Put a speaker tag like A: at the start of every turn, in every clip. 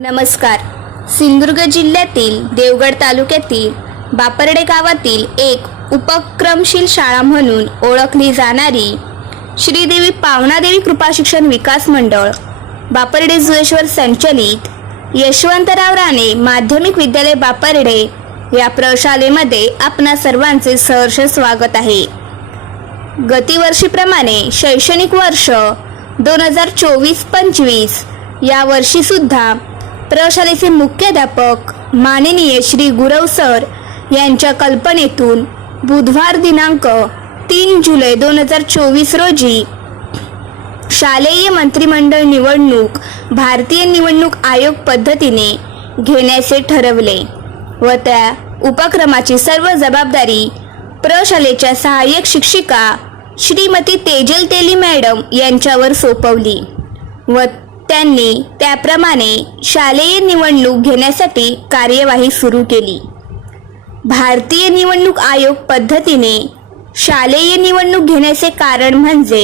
A: नमस्कार. सिंधुदुर्ग जिल्ह्यातील देवगड तालुक्यातील बापर्डे गावातील एक उपक्रमशील शाळा म्हणून ओळखली जाणारी श्रीदेवी पावनादेवी कृपा शिक्षण विकास मंडळ बापर्डे जुळेश्वर संचलित यशवंतराव राणे माध्यमिक विद्यालय बापर्डे या प्रशालेमध्ये आपणा सर्वांचे सहर्ष स्वागत आहे. गतिवर्षीप्रमाणे शैक्षणिक वर्ष दोन हजार चोवीस पंचवीस या वर्षीसुद्धा प्रशालेचे मुख्याध्यापक माननीय श्री गुरव सर यांच्या कल्पनेतून बुधवार दिनांक तीन जुलै दोन हजार चोवीस रोजी शालेय मंत्रिमंडळ निवडणूक भारतीय निवडणूक आयोग पद्धतीने घेण्याचे ठरवले व त्या उपक्रमाची सर्व जबाबदारी प्रशालेच्या सहाय्यक शिक्षिका श्रीमती तेजल तेली मॅडम यांच्यावर सोपवली व त्यांनी त्याप्रमाणे शालेय निवडणूक घेण्यासाठी कार्यवाही सुरू केली. भारतीय निवडणूक आयोग पद्धतीने शालेय निवडणूक घेण्याचे कारण म्हणजे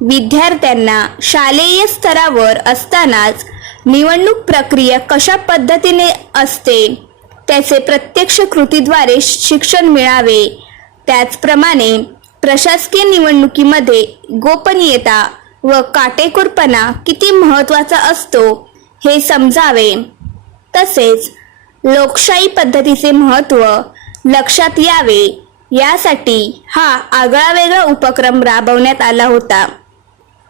A: विद्यार्थ्यांना शालेय स्तरावर असतानाच निवडणूक प्रक्रिया कशा पद्धतीने असते त्याचे प्रत्यक्ष कृतीद्वारे शिक्षण मिळावे त्याचप्रमाणे प्रशासकीय निवडणुकीमध्ये गोपनीयता व काटेकोरपणा किती महत्त्वाचा असतो हे समजावे. तसेच लोकशाही पद्धतीचे महत्त्व लक्षात यावे. यासाठी हा आगळा वेगळा उपक्रम राबवण्यात आला होता.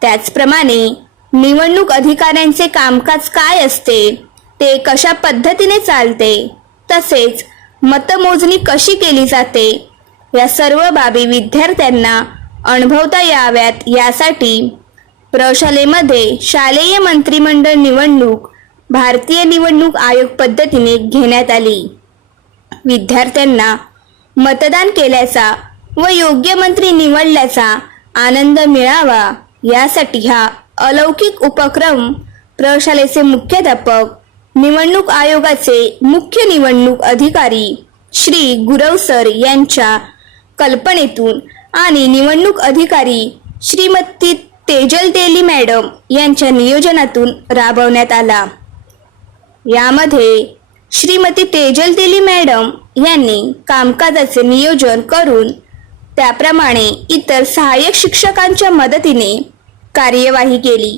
A: त्याचप्रमाणे निवडणूक अधिकाऱ्यांचे कामकाज काय असते ते कशा पद्धतीने चालते तसेच मतमोजणी कशी केली जाते या सर्व बाबी विद्यार्थ्यांना अनुभवता याव्यात यासाठी प्रशालेमध्ये शालेय मंत्रिमंडळ निवडणूक भारतीय निवडणूक आयोग पद्धतीने घेण्यात आली. विद्यार्थ्यांना मतदान केल्याचा व योग्य मंत्री निवडल्याचा आनंद मिळावा यासाठी हा अलौकिक उपक्रम प्रशालेचे मुख्याध्यापक निवडणूक आयोगाचे मुख्य निवडणूक अधिकारी श्री गुरव सर यांच्या कल्पनेतून आणि निवडणूक अधिकारी श्रीमती तेजल तेली मॅडम यांच्या नियोजनातून राबवण्यात आला. यामध्ये श्रीमती तेजल तेली मॅडम यांनी कामकाजाचे नियोजन करून त्याप्रमाणे इतर सहाय्यक शिक्षकांच्या मदतीने कार्यवाही केली.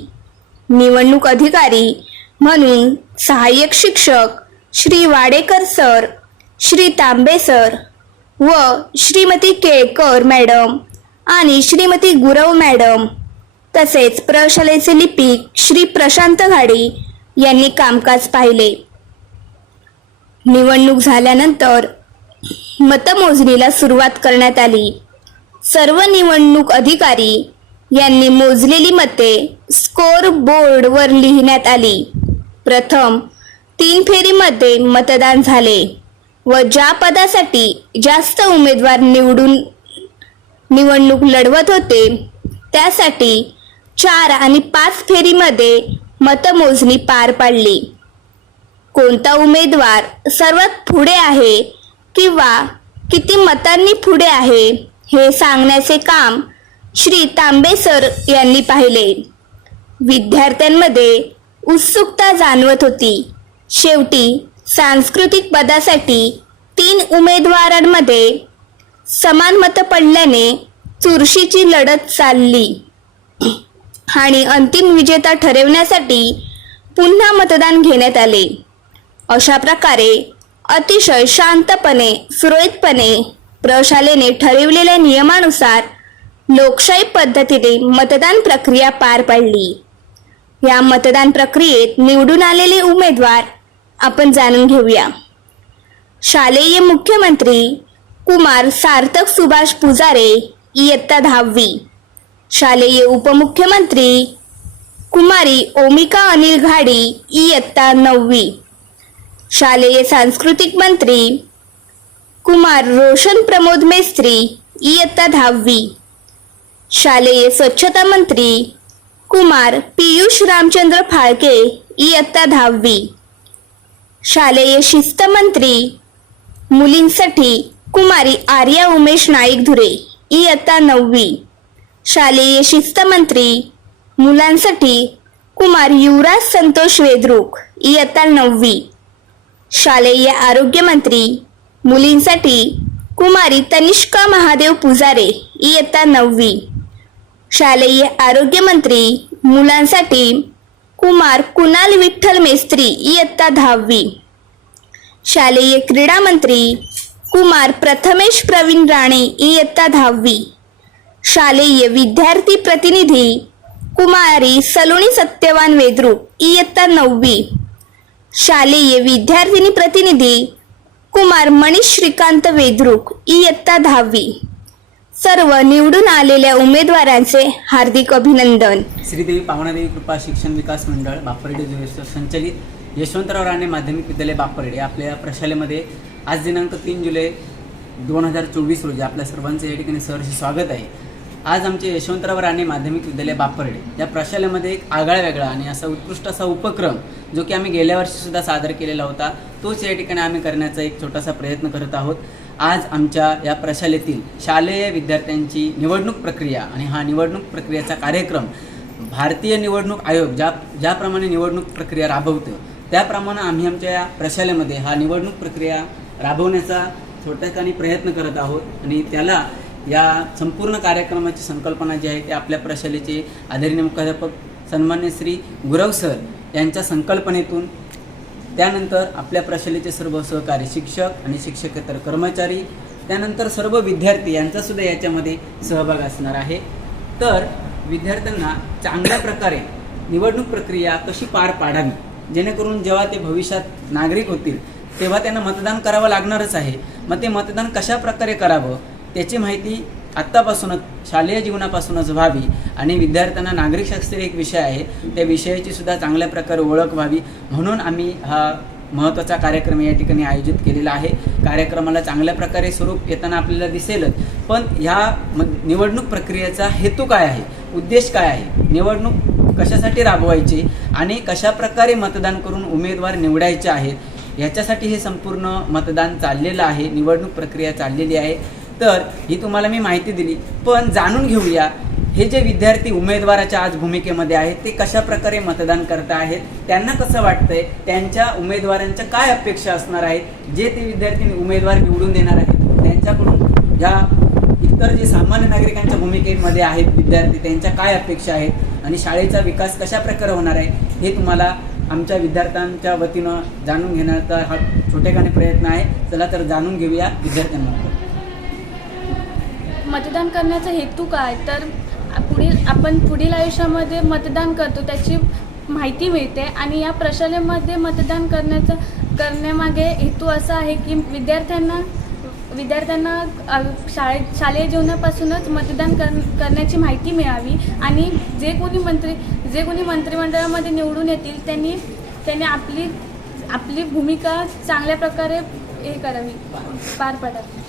A: निवडणूक अधिकारी म्हणून सहाय्यक शिक्षक श्री वाडेकर सर श्री तांबे सर व श्रीमती केळकर मॅडम आणि श्रीमती गुरव मॅडम तसेच प्रशालेचे लिपिक श्री प्रशांत घाडी यांनी कामकाज पाहिले. निवडणूक झाल्यानंतर मतमोजणीला सुरुवात करण्यात आली. सर्व निवडणूक अधिकारी यांनी मोजलेली मते स्कोर बोर्डवर लिहिण्यात आली. प्रथम तीन फेरीमध्ये मतदान झाले व ज्या पदासाठी जास्त उमेदवार निवडून निवडणूक लढवत होते त्यासाठी चार आणि पाच फेरीमध्ये मतमोजणी पार पाडली. कोणता उमेदवार सर्वात पुढे आहे किंवा किती मतांनी पुढे आहे हे सांगण्याचे काम श्री तांबे सर यांनी पाहिले. विद्यार्थ्यांमध्ये उत्सुकता जाणवत होती. शेवटी सांस्कृतिक पदासाठी तीन उमेदवारांमध्ये समान मतं पडल्याने चुरशीची लढत चालली. आणि अंतिम विजेता ठरवण्यासाठी पुन्हा मतदान घेण्यात आले. अशा प्रकारे अतिशय शांतपणे सुरळीतपणे प्रशालेने ठरविलेल्या नियमानुसार लोकशाही पद्धतीने मतदान प्रक्रिया पार पाडली. या मतदान प्रक्रियेत निवडून आलेले उमेदवार आपण जाणून घेऊया. शालेय मुख्यमंत्री कुमार सार्थक सुभाष पुजारे इयत्ता दहावी. शालेय उपमुख्यमंत्री कुमारी ओमिका अनिल घाडी इयत्ता नववी. शालेय सांस्कृतिक मंत्री कुमार रोशन प्रमोद मेस्त्री इयत्ता दहावी. शालेय स्वच्छता मंत्री कुमार पियुष रामचंद्र फाळके इयत्ता दहावी. शालेय शिस्त मंत्री मुलींसाठी कुमारी आर्या उमेश नाईक धुरे इयत्ता नववी. शालेय शिस्त मंत्री मुलांसाठी कुमार युवराज संतोष वेद्रुक इयत्ता नववी. शालेय आरोग्य मंत्री मुलींसाठी कुमारी तनिष्का महादेव पुजारे इयत्ता नववी. शालेय आरोग्य मंत्री मुलांसाठी कुमार कुणाल विठ्ठल मेस्त्री इयत्ता दहावी. शालेय क्रीडा मंत्री कुमार प्रथमेश प्रवीण राणे इयत्ता दहावी. शालेय विद्यार्थी प्रतिनिधी कुमारी सलोनी सत्यवान वेद्रुक इयत्ता नववी. शालेय विद्यार्थिनी प्रतिनिधी कुमार मनीष श्रीकांत वेद्रुक इयत्ता दहावी. सर्व निवडून आलेल्या उमेदवारांचे हार्दिक अभिनंदन.
B: श्रीदेवी पाहुणादेवी कृपा शिक्षण विकास मंडळ बापरडे जो संचलित यशवंतराव राणे माध्यमिक विद्यालय बापर्डे. आपल्या प्रशालेमध्ये आज दिनांक तीन जुलै दोन हजार चोवीस रोजी आपल्या सर्वांचं या ठिकाणी सहर्ष स्वागत आहे. आज आमचे यशवंतराव राणे माध्यमिक विद्यालय बापर्डे या प्रशालेमध्ये एक आगळा वेगळा आणि असा उत्कृष्ट असा उपक्रम जो की आम्ही गेल्या वर्षीसुद्धा सादर केलेला होता तोच या ठिकाणी आम्ही करण्याचा एक छोटासा प्रयत्न करत आहोत. आज आमच्या या प्रशालेतील शालेय विद्यार्थ्यांची निवडणूक प्रक्रिया आणि हा निवडणूक प्रक्रियेचा कार्यक्रम भारतीय निवडणूक आयोग ज्या ज्याप्रमाणे निवडणूक प्रक्रिया राबवतं त्याप्रमाणे आम्ही आमच्या या प्रशालेमध्ये हा निवडणूक प्रक्रिया राबवण्याचा छोट्याखानी प्रयत्न करत आहोत आणि त्याला या संपूर्ण कार्यक्रमाची संकल्पना जी आहे ते आपल्या प्रशालेचे आदरणीय मुख्याध्यापक सन्मान्य श्री गुरव सर यांच्या संकल्पनेतून त्यानंतर आपल्या प्रशालेचे सर्व सहकारी शिक्षक आणि शिक्षकेतर कर्मचारी त्यानंतर सर्व विद्यार्थी यांचासुद्धा याच्यामध्ये सहभाग असणार आहे. तर विद्यार्थ्यांना चांगल्या प्रकारे निवडणूक प्रक्रिया कशी पार पाडावी जेणेकरून जेव्हा ते भविष्यात नागरिक होतील तेव्हा त्यांना मतदान करावं लागणारच आहे. मग ते मतदान कशा प्रकारे करावं त्याची माहिती आत्तापासूनच शालेय जीवनापासूनच व्हावी. आणि विद्यार्थ्यांना नागरिकशास्त्र एक विषय आहे. त्या विषयाची सुद्धा चांगल्या प्रकारे ओळख व्हावी. म्हणून आम्ही हा महत्त्वाचा कार्यक्रम या ठिकाणी आयोजित केलेला आहे. कार्यक्रमाला चांगल्या प्रकारे स्वरूप येताना आपल्याला दिसेलच. पण ह्या म निवडणूक प्रक्रियेचा हेतू काय आहे? उद्देश काय आहे? निवडणूक कशासाठी राबवायची? आणि कशा प्रकारे मतदान करून उमेदवार निवडायचे आहेत? याच्यासाठी हे संपूर्ण मतदान चाललेलं आहे. निवडणूक प्रक्रिया चाललेली आहे. तर ही तुम्हाला मी माहिती दिली. पण जाणून घेऊया हे जे विद्यार्थी उमेदवाराच्या आज भूमिकेमध्ये आहेत ते कशा प्रकारे मतदान करत आहेत त्यांना कसं वाटतंय त्यांच्या उमेदवारांच्या काय अपेक्षा असणार आहेत जे ते विद्यार्थी उमेदवार निवडून देणार आहेत त्यांच्याकडून ह्या इतर जे सामान्य नागरिकांच्या भूमिकेमध्ये आहेत विद्यार्थी त्यांच्या काय अपेक्षा आहेत आणि शाळेचा विकास कशा प्रकारे होणार आहे हे तुम्हाला आमच्या विद्यार्थ्यांच्या वतीनं जाणून घेण्याचा हा छोटेखानी प्रयत्न आहे. चला तर जाणून घेऊया विद्यार्थ्यांना
C: मतदान करण्याचा हेतू काय? तर पुढील आपण पुढील आयुष्यामध्ये मतदान करतो त्याची माहिती मिळते आणि या प्रशालेमध्ये मतदान करण्याचं करण्यामागे हेतू असा आहे की विद्यार्थ्यांना विद्यार्थ्यांना शाळे शाळेत शालेय जीवनापासूनच मतदान कर करण्याची माहिती मिळावी आणि जे कोणी मंत्री जे कोणी मंत्रिमंडळामध्ये निवडून येतील त्यांनी त्यांनी आपली आपली भूमिका चांगल्या प्रकारे हे करावी पार पडावी.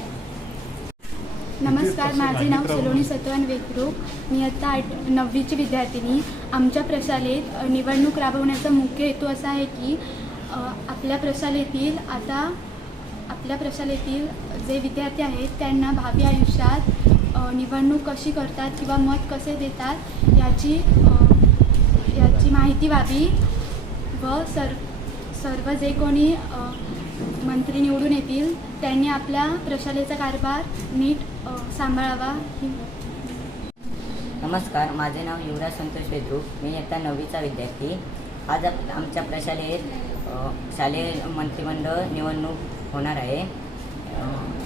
D: नमस्कार माझे नाव सलोनी सतवान वेकरूप मी इयत्ता आठ नववीची विद्यार्थिनी. आमच्या प्रशालेत निवडणूक राबवण्याचा मुख्य हेतू असा आहे की आपल्या प्रशालेतील आता आपल्या प्रशालेतील जे विद्यार्थी आहेत त्यांना भावी आयुष्यात निवडणूक कशी करतात किंवा मत कसे देतात याची याची माहिती व्हावी व सर सर्व जे कोणी मंत्री निवडून येतील त्यांनी आपल्या प्रशालेचा कारभार नीट सांभाळावा.
E: नमस्कार माझे नाव युवराज संतोष वेद्रुक मी इयत्ता नववीचा विद्यार्थी. आज आमच्या प्रशालेत शालेय मंत्रिमंडळ निवडणूक होणार आहे.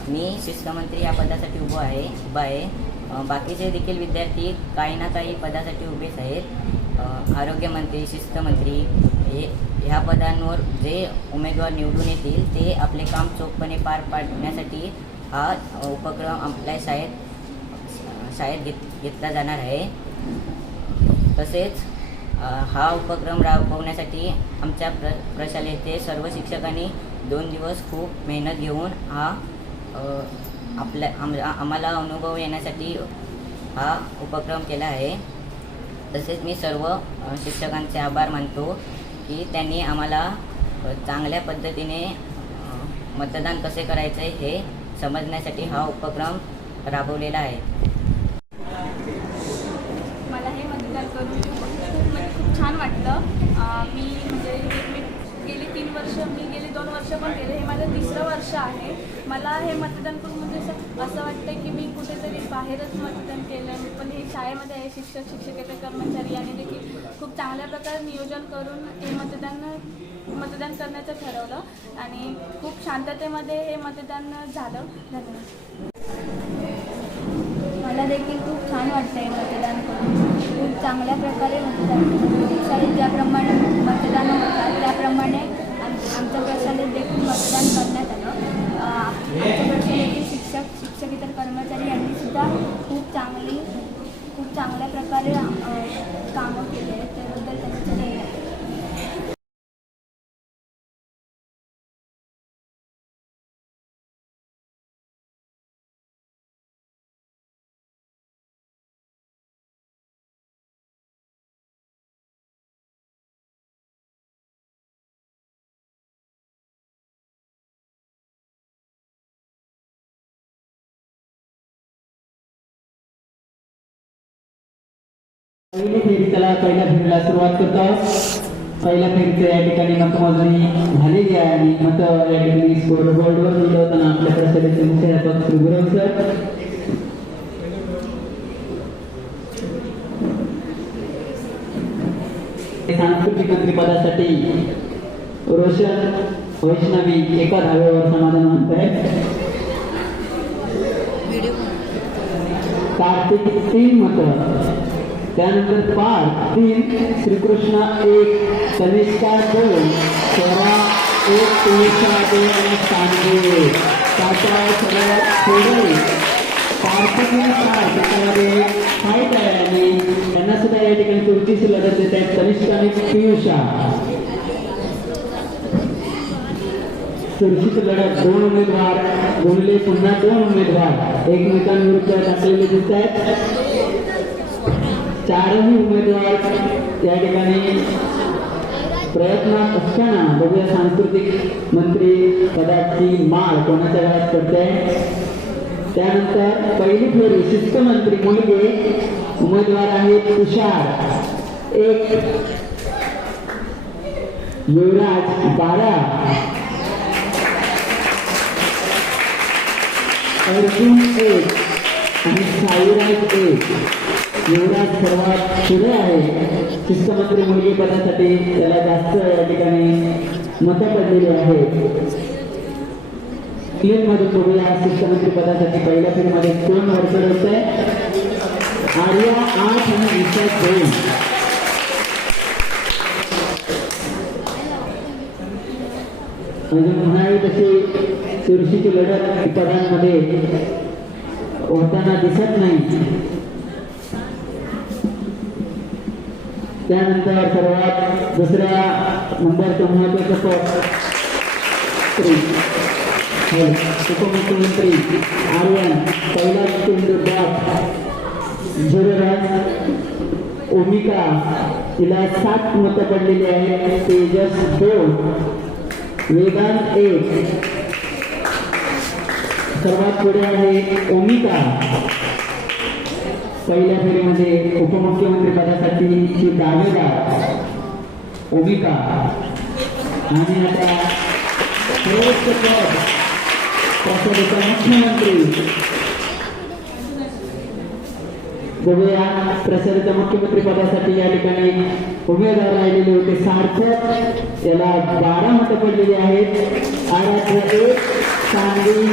E: मी शिक्षणमंत्री या पदासाठी उभं आहे उभा आहे. बाकीचे देखील विद्यार्थी काही ना काही पदासाठी उभेच आहेत. आरोग्यमंत्री शिस्तमंत्री हे ह्या पदांवर जे उमेदवार निवडून येतील ते आपले काम चोखपणे पार पाडण्यासाठी हा उपक्रम आपल्या शाळेत शाळेत घेत घेतला जाणार आहे. तसेच हा उपक्रम राबवण्यासाठी आमच्या प्र प्रशालेचे सर्व शिक्षकांनी दोन दिवस खूप मेहनत घेऊन हा आपल्या आम आम्हाला अनुभव येण्यासाठी हा उपक्रम केला आहे. तसेच मी सर्व शिक्षकांचे आभार मानतो की त्यांनी आम्हाला चांगल्या पद्धतीने मतदान कसे करायचे हे समजण्यासाठी हा उपक्रम राबवलेला आहे.
C: मला हे मतदान करून खूप म्हणजे खूप छान वाटलं. मी म्हणजे गेली तीन वर्ष मी गेली दोन वर्ष पण गेले हे माझं तिसरं वर्ष आहे. मला हे मतदान करून असं वाटतं की मी कुठेतरी बाहेरच मतदान केलं पण हे शाळेमध्ये आहे शिक्षक शिक्षकेतर कर्मचारी यांनी देखील खूप चांगल्या प्रकारे नियोजन करून हे मतदान मतदान करण्याचं ठरवलं आणि खूप शांततेमध्ये हे मतदान झालं. धन्यवाद.
D: मला देखील खूप छान वाटतं आहे मतदान करून. खूप चांगल्या प्रकारे मतदान शाळेत ज्याप्रमाणे मतदान होतात त्याप्रमाणे आम आमच्या प्रशालेत देखील मतदान करण्यात आलं. आमच्या प्रशालेतील शिक्षक इतर कर्मचारी यांनी सुद्धा खूप चांगली खूप चांगल्या प्रकारे कामं केली आहेत. त्याबद्दल त्यांचे
B: पहिली फेरी त्याला पहिल्या फेरीला सुरुवात करतो. पहिल्या फेरीचं या ठिकाणी मतमोजणी झालेली आहे आणि मत या ठिकाणी स्कोर बोर्डवर लिहिलं होतं आपल्या प्रशालेचे मुख्याध्यापक श्री गुरव सर सांस्कृतिक मंत्री पदासाठी रोशन वैष्णवी एका धाव्यावर समाधान म्हणताय कार्तिक तीन मत त्यानंतर पाच तीन श्रीकृष्ण एक कनिष्ठा दोन सोळा एक तुळसा दोन आणि सांगे त्याच्या सगळ्यात पुढे कार्तिकी सात त्याच्यामध्ये फाईट आहे? आणि त्यांना सुद्धा या ठिकाणी चौतीस लढत देत आहेत कनिष्ठ आणि पियुषा. चुरशीची लढत दोन उमेदवार गुणले पुन्हा दोन उमेदवार. एकमेकांविरुद्ध टाकलेले दिसत आहेत चारही उमेदवार या ठिकाणी प्रयत्नात असताना बघूया सांस्कृतिक मंत्री पदाची माळ कोणाच्या घरात पडते. त्यानंतर पहिली फेरी शिस्तमंत्री मुलगे उमेदवार आहेत तुषार. एक युवराज बारा. अर्जुन एक आणि साईराज एक. युवराज सर्वात पुढे आहे. शिस्तमंत्री मुलगी पदासाठी त्याला जास्त या ठिकाणी मतं पडलेली आहेत. मध्ये बघूया शिस्तमंत्री पदासाठी पहिल्या फेरीमध्ये कोण वरचढ होत आहे आर्या आठ आणि विशाख दोन. म्हणजे म्हणावी तशी चुरशीची लढत पदांमध्ये होताना दिसत नाही. त्यानंतर सर्वात दुसऱ्या महत्वाचं पद श्री उपमुख्यमंत्री आर्यन पहिला चेंडू डॉट झुरराज ओमिका तिला सात मतं पडलेली आहेत, तेजस दोन वेदांत एक सर्वात पुढे आहे ओमिका पहिल्या फेरीमध्ये उपमुख्यमंत्री पदासाठी ची दावेदार ओमिका आणि आता सर्वोच्च पद प्रसादाचा मुख्यमंत्री. बघूया प्रसादाच्या मुख्यमंत्री पदासाठी या ठिकाणी उमेदवार राहिलेले होते सार्थक. याला बारा मतं पडलेली आहेत. आराध्य एक सांगली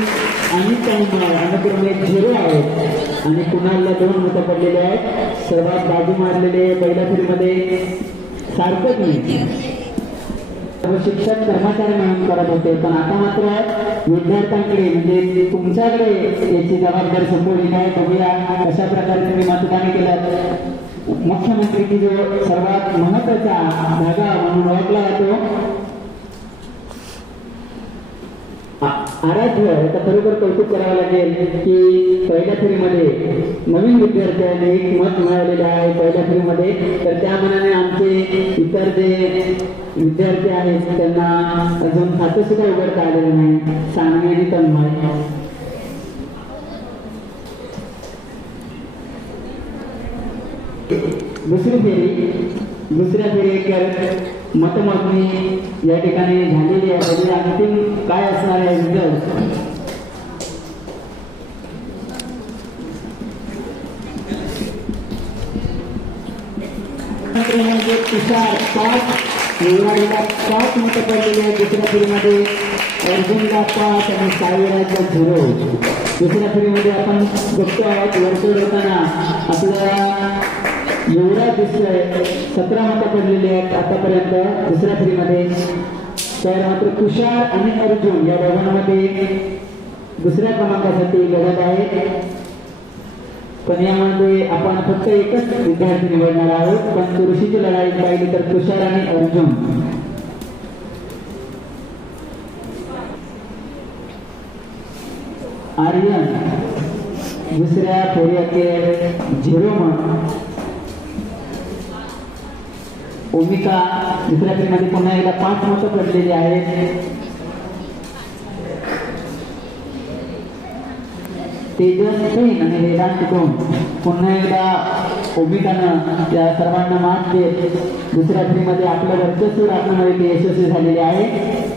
B: आणि तैमाळ अनुक्रमे झिरो आहेत. आणि कुणालला दोन मतं पडलेले आहेत. सर्वात बाजू मारलेले पहिल्या फेरीमध्ये सार्थक नाही शिक्षक कर्मचारी म्हणून करत होते. पण आता मात्र विद्यार्थ्यांकडे म्हणजे तुमच्याकडे याची जबाबदारी सोपवली आहे बघूया कशा प्रकारे तुम्ही मतदान केलं. मुख्यमंत्री की जो सर्वात महत्त्वाचा धागा म्हणून ओळखला जातो आराध्य याचं खरोखर कौतुक करावं लागेल की पहिल्या फेरीमध्ये नवीन विद्यार्थ्यांनी एक मत मिळवलेलं आहे पहिल्या फेरीमध्ये. तर त्या मनाने आमचे इतर जे विद्यार्थी आहेत त्यांना अजून खातं सुद्धा उघडता आलेलं नाही. सांगणे तन्मय. दुसरी फेरी दुसऱ्या फेरीकर मतमोजणी या ठिकाणी झालेली आहे. त्याची अंतिम काय असणार आहे रिझल्ट? तुषार पाच युवराजला पाच मतं पडलेली आहेत दुसऱ्या फेरीमध्ये. अर्जुनला पाच आणि साईराजला झिरो. दुसऱ्या फेरीमध्ये आपण बघतो आहोत वर्तुळ होताना युवराज दिसतोय सतरा मतं पडलेली आहेत आतापर्यंत, दुसऱ्या फेरीमध्ये. तर मात्र तुषार अर्जुन या दोघांमध्ये दुसऱ्या क्रमांकासाठी लढत आहे पण यामध्ये आपण फक्त एकच विद्यार्थी निवडणार आहोत, पण चुरशीची लढाई पाहिली तर तुषार अर्जुन. आर्यन, दुसऱ्या फेरी झिरो म्हणून ओमिका दुसऱ्या फेरीमध्ये पुन्हा एकदा पाच मतं पडलेली आहेत तेजस सेन आणि वेदांत कोण पुन्हा एकदा ओमिकानं त्या सर्वांना मात देत दुसऱ्या फेरीमध्ये आपलं वर्चस्व राखण्यामध्ये ते यशस्वी झालेले आहे.